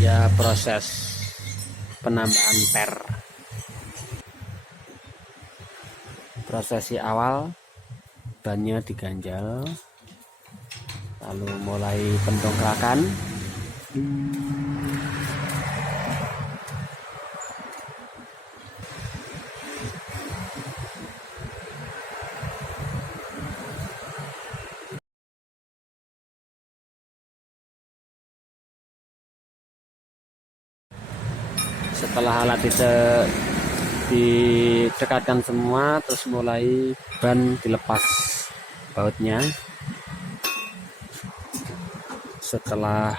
Ya, proses penambahan per. Prosesi awal, bannya diganjal, lalu mulai pendongkrakan. Setelah alat didekatkan semua, terus mulai ban dilepas bautnya. Setelah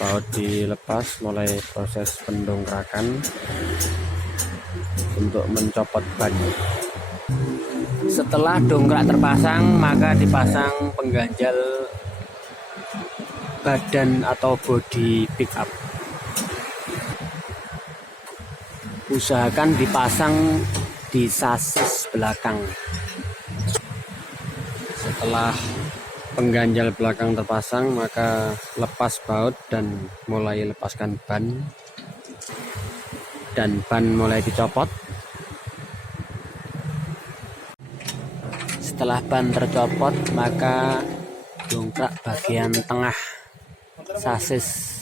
baut dilepas, mulai proses pendongkrakan untuk mencopot ban. Setelah dongkrak terpasang, maka dipasang pengganjal badan atau bodi pickup. Usahakan dipasang di sasis belakang. Setelah pengganjal belakang terpasang, maka lepas baut dan mulai lepaskan ban, dan ban mulai dicopot. Setelah ban tercopot, maka dongkrak bagian tengah sasis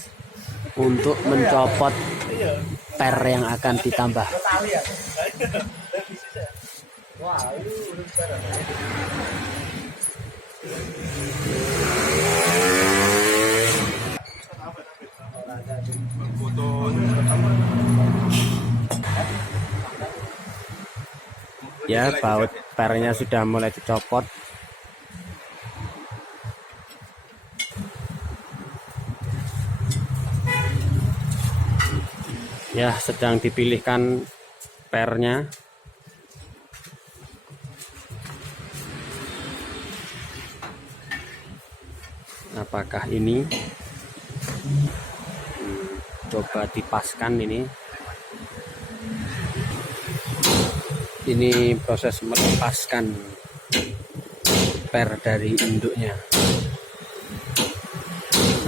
untuk mencopot per yang akan ditambah. Ya, baut pernya sudah mulai dicopot. Ya, sedang dipilihkan pernya. Apakah ini? Coba dipaskan ini. Ini proses melepaskan per dari induknya.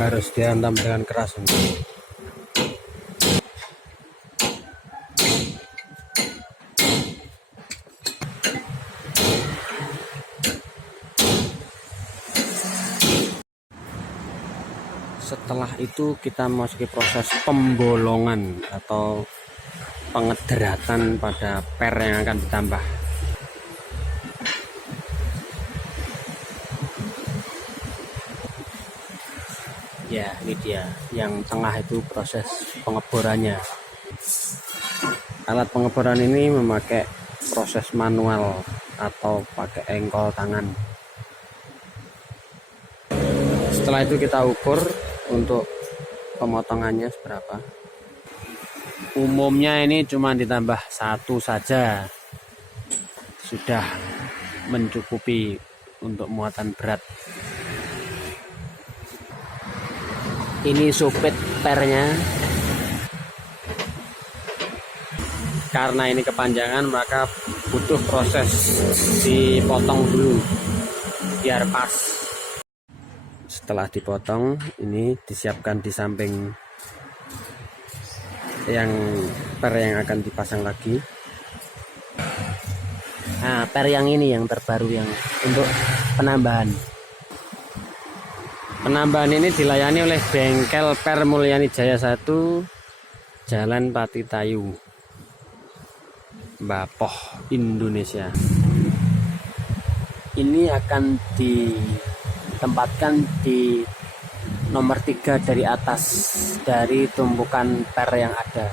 Harus dihantam dengan keras. Setelah itu kita memasuki proses pembolongan atau pengederatan pada per yang akan ditambah. Ya, ini dia yang tengah itu proses pengeborannya. Alat pengeboran ini memakai proses manual atau pakai engkol tangan. Setelah itu kita ukur untuk pemotongannya seberapa. Umumnya ini cuma ditambah satu saja sudah mencukupi untuk muatan berat. Ini supit pernya. Karena ini kepanjangan, maka butuh proses dipotong dulu biar pas. Setelah dipotong, ini disiapkan di samping yang per yang akan dipasang lagi. Nah, per yang ini yang terbaru yang untuk penambahan. Penambahan ini dilayani oleh bengkel Per Mulyani Jaya 1, Jalan Patitayu, Bapoh, Indonesia. Ini akan ditempatkan di nomor 3 dari atas dari tumpukan per yang ada.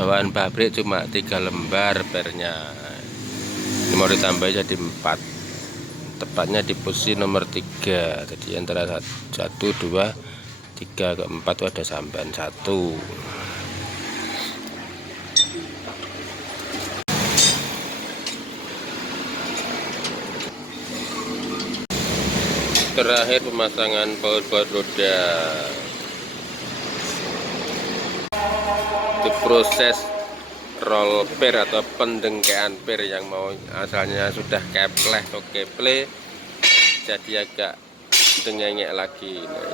Bawaan pabrik cuma 3 lembar pernya, ini mau ditambah jadi 4. tepatnya di posisi nomor 3. Jadi antara 1, 2, 3 ke 4 itu ada samban 1. Terakhir pemasangan baut-baut roda. Itu proses roll per atau pendengkean per yang mau asalnya sudah kepleh atau keple jadi agak dengengek lagi. Nah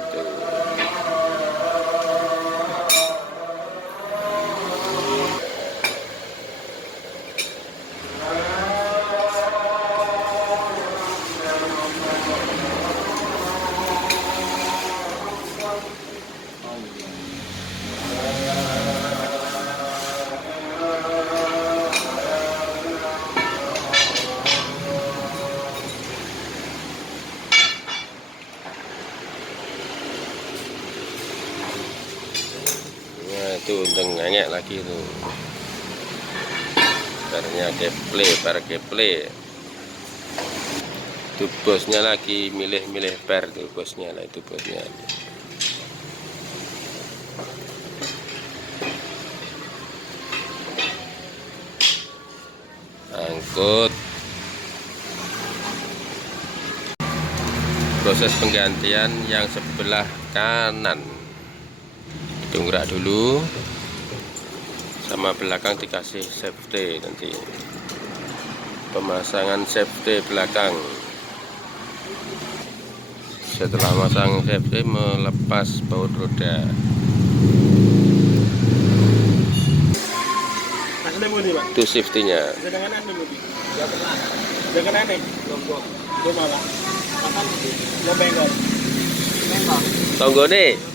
itu dengengek lagi tuh. Pernya keple, per keple. Itu bosnya lagi milih-milih per tuh bosnya lah, itu bosnya. Angkut. Proses penggantian yang sebelah kanan dongkrak dulu, sama belakang dikasih safety. Nanti pemasangan safety belakang. Setelah masang safety, melepas baut roda. Itu safety-nya. Tonggone.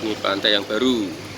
Ini pantai yang baru.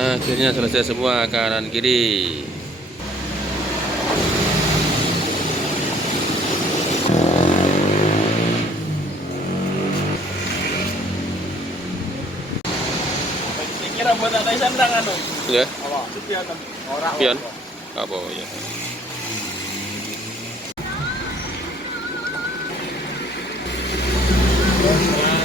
Akhirnya selesai semua kanan kiri. Kira buat ada sandang anu. Ya, Apa? Pion. Ora. pion. Apa ya? Nah,